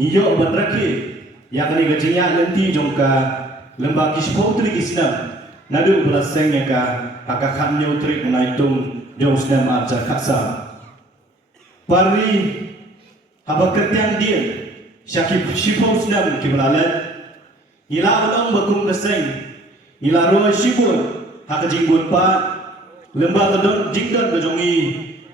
Iyo banraki yakni gajinya nanti jongka lembah kispo tuli kisnam nadu belasengnya ka akak nyu trik menaitung jong snam ajar kaksa pari apa kertiang dia syakib shipo snam kiblalat ila ulong bakum keseng ila roy shibun hak jinggun pa lembah kedon jinggan bejongi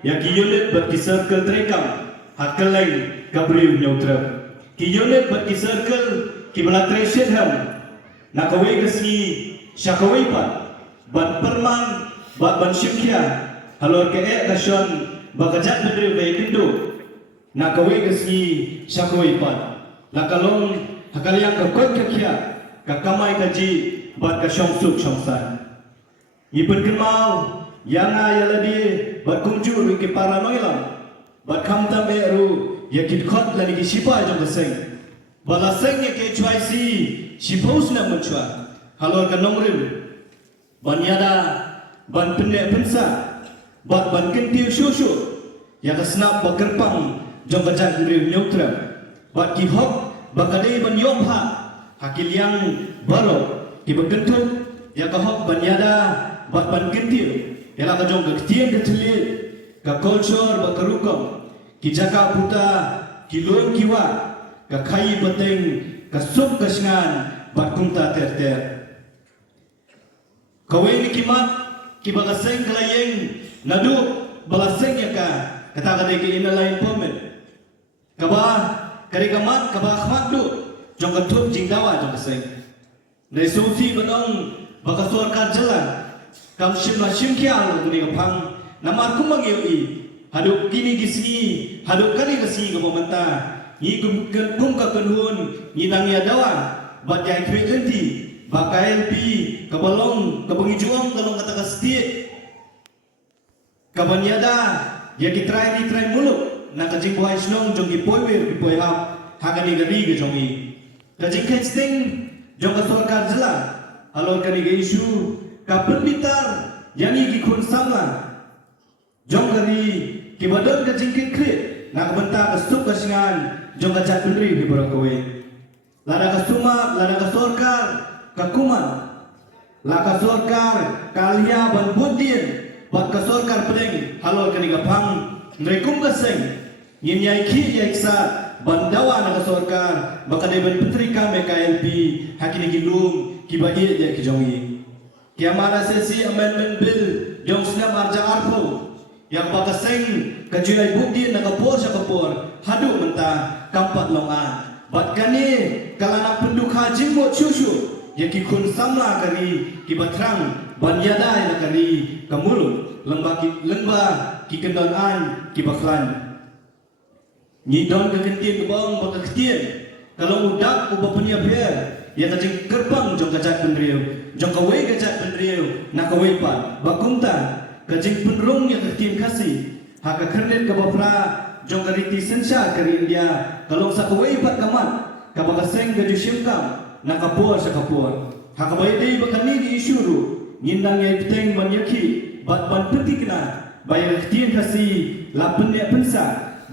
yaki unit berkisarkel trekam hak keleng kabriu nyautrap ki unit berkisarkel kiblat treshet ham nakawai kesni syakawai pan ban perman ban shimkia halor ke kasion bagajat bedre bekindo nakawai kesni syakawai pan lakalong hakaliang kakot kakia kakamai kaji bat kasyong suk syongsan ibn kemau yana yaladi bat kumjur wiki paranoilam bat kamtam eru yakit khot lani ki sipa jong keseng balaseng ya ke chuaisi sipos na menchua halor kanongrim banyada ban penne pensa bat ban kentiu shushu ya kasnap bakerpang jong kajak ngrim nyutra bat ki hok bakade ban yomha hakiliang balo ki bakentuk ya kahok banyada bat ban kentiu ya la kajong ketien ketelit ka culture bakarukom ki jaka puta ki loin kiwa ka khai bateng ka sup kasngan bat kumta ter kawe ni kimat ki bagaseng klayeng nadu balaseng ya ka kata kade ki inalain pomen kaba kare kamat kaba khmat du jong ka thup jingdawa jong kaseng nei sufi banong bakasor ka jalan kam shimla shimkya ni ka phang namar kumang yoi haduk kini gisni haduk kali gisni ke momenta ni kum ka kenhun ni nang ya dawa bat yang kwe enti bakail pi ke balong ke bengijuang galong kata kastie kabanyada ya kitrai ni trai muluk na kajing buai snong jong ki poiwer ki poi hap hagani gari ge jongi kajing kesting jong ka sarkar jela alor kani ge isu ka penditar yani ki khun samla jong gari ki badon ka jingkit kri nak benta ka sup ka singan jong ka chat pendri ki borokowe lada ka suma lada ka sorkar ka kuman la ka sorkar kalia ban budin bat ka sorkar pedeng halol ka ni ka phang nrekum ka seng yin yai ki yai sa bandawa na ka sorkar bakade ban petri ka me KLP hakini ki lum ki ba ye ki jongi kiamana sesi amendment bill jong snap arja arpo yang bakaseng kajulai bukti na kapor sa kapor hadu menta kampat longa bat kani kalana pendukha jimbo chushu yaki kun samla kari ki batrang banyada na kari kamulu lembah ki kendon an ki baklan ni don ke kentin bong bakaktin kalau udak uba punya ber ya kajing gerbang jong kajat pendriu jong kawai kajat pendriu na kawai pan bakumta kajing penrung yang kertiin kasih haka kernet ke bapra jong kariti sensya kari India kalau sakawai pat kamat kabakaseng gaju syimkam na kapur sa kapur haka bayadai bakani di isyuru ngindang yai peteng manyaki bat ban petikna bayar kertiin kasih lapen dia pensa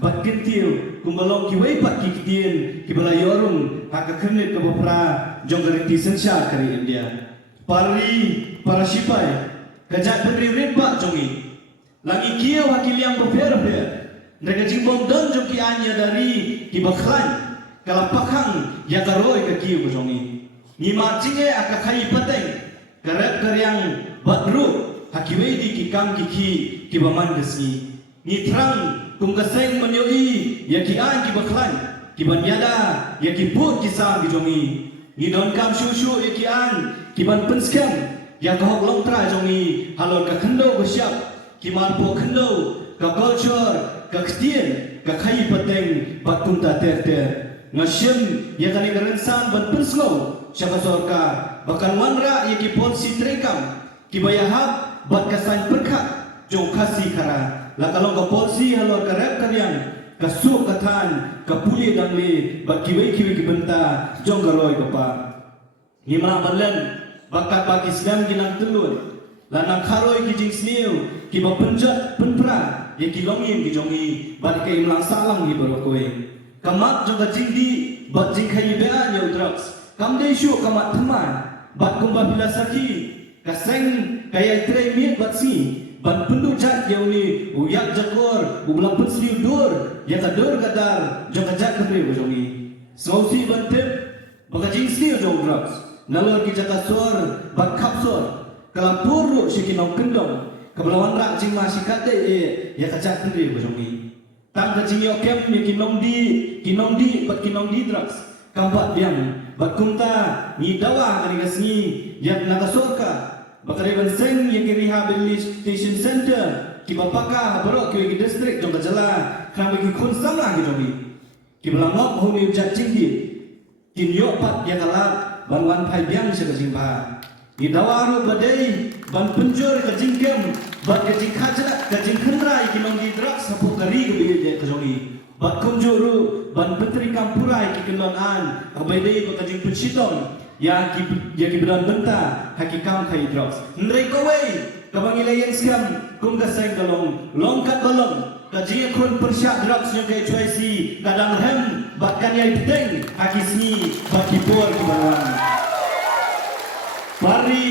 bat kentiu kumbalong kiwai pat kiktiin kibala yorung haka kernet ke bapra jong kariti sensya kari India pari para sipai kajak beri rimba jongi lagi kiau hakiliang berper-per mereka jimbong dan joki anya dari kibakhan kalapakang ya karoi ke kiau jongi ni macingnya akakai pateng karep karyang batru hakiwei di kikam kiki kibaman gesni ni terang kum kaseng menyoi ya ki an kibakhan kibanyada ya kiput kisam jongi ni don kam shushu ya ki an kiban penskam yang kahok long tra jongi halor ka khendo bersiap kimar po khendo ka culture ka ktien ka khai pateng batunta ter ngasyem ya kani garansan ban penslo syaka sorka bakal wanra ya ki polisi trekam ki bayahab bat kasan perkhat jong khasi khara la kalong ka polisi halor ka rep karyang ka suk kathan ka puli dangle bat kiwei ki benta jong garoi kapa hima balan bakat bagi Islam kinang telur lanang kharoi ki jing sniu ki ba penjat penpra ye ki longin ki jongi bat ke imlang salang ki borokoe kamat jong ka jingdi bat jing khayi bea nyau drugs kam dei shu kamat thaman bat kumba filasaki kaseng kaya tre miet bat si ban pendu jat yau ni uyak jakor ublang pensliu dur ya ka dur gadar jong ka jat kbre jong ni sausi ban tip baka jing sliu jong drugs nalor ki jaka sor bat kapsor kalam puru shikinong kendong kabelawan rak jing masih kate ya ka jat kbre jong ni tam ka jing yo kem ni kinong di bat kinong di drugs kampat biang bat kumta ni dawa kani gasni yak nakasorka bakare seng yang rehabilitation center ki bapaka barok ki district jong kajala kram ki khun samla ki jogi ki belangok huni ujat jingdi kin yo pat ya kala ban phai biang se ka jingba ni dawaru badai ban penjur ka jingkem bat ka jing khajla ka jing khandrai ki mang di drak sapu kari ki bi ka jogi bat kunjuru ban petri kampurai ki kenon an abai ka jing puchitong ya ki beran benta hakikam khai drugs ndrei kowei kabang ilayan siam kum ka seng dalong longkat balong ka jing khun persyak drugs yang kai choisi kadang hem bakkan yai pedeng hakisni bakipor ki bawan pari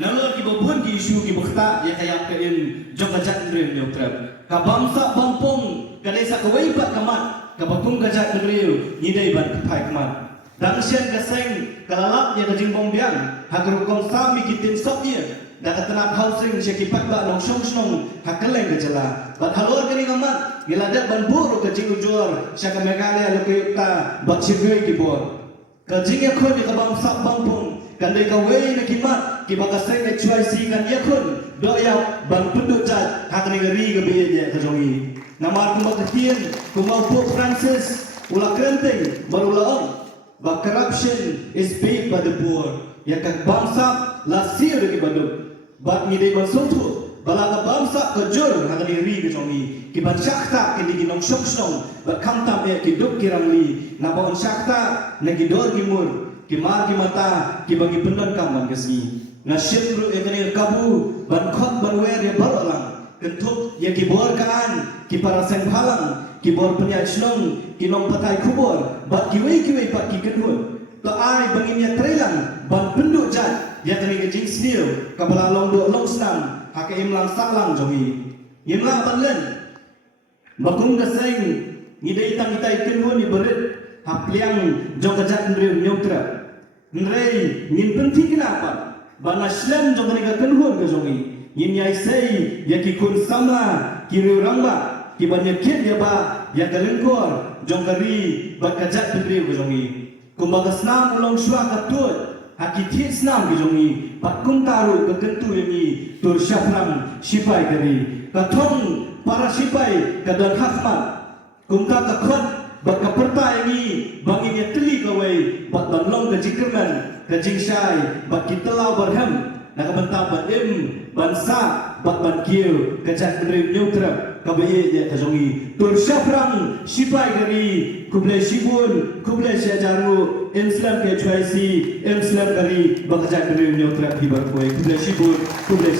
nalor ki bobun ki isu ki bukta ya kayak kein jong kajat ndrem nyokrap ka bangsa bampung ka desa kowei pat kamat ka bakum kajat ndreu nyidai ban phai kamat Dangsian keseng kalalap yang kajing bombiang hagar kong sami kitin sopnya dah ketenap housing syakipat bak nong shong hakeleng kejala bat halor kini ngamat giladat ban buru kajing ujur syaka megalaya lokayukta bat sirgui kibor kajing yakun di kabang sak bampung kandai kawai na kimat kibakaseng na cuaisi kan yakun doyap ban penduk jat hakni ngeri kebiaya kajongi namar kumbak ketien kumau Pope Francis ulah kerenteng barula ong. But corruption is paid by the poor. Ya kan bangsa lasir ke baduk. But ni dei bansutu. Balaga bangsa kejur hagan ri ke jongi. Ki ban syakta ke di ginong syong. But kamtam e ki duk kirangli. Na bon syakta na ki dor gimur. Ki mar ki mata ki bagi pendon kaman kesni. Na syimru e kanir kabu ban khot ban wer ya balalang. Kentuk ya ki bor kaan ki paraseng halang. Kibor penyat selong, kinong patai kubur, bat kiwei pat kikendun. To ai banginnya trelang, ban penduk jat, ya kini kejing sendiri, kabala long do long senam, hake imlang saklang jogi. Imlang banlen, bakung keseng, ngidai tang kita ikendun ni berit, hapliang jong kejat ndreu nyotra. Ndrei ngin penting kenapa? Bana slam jong kini kekendun ke jogi. Ngin yai sei, ya kikun samla, kiri rangba. Ki banyak kit ya ba ya galengkor jong kari bat kajat pedri ke jongi kumbaga snam ulong shwa katut haki thit snam ke jongi pat kum taru ke kentu yemi tur syafram sipai kari kathong para sipai kadan hakmat kumka kakhot bat kaperta yemi bangin ya teli kawai bat banlong ke jikerman ke jingshai bat kitelau barham nak bentar bat bansa bat ban kieu kajat pedri nyutrap kabe dia kajongi tur syafram sipai kari kuble sibun kuble syajaru Islam ke choisi Islam kari bakajak kari nyotra hibar kuble sibun kuble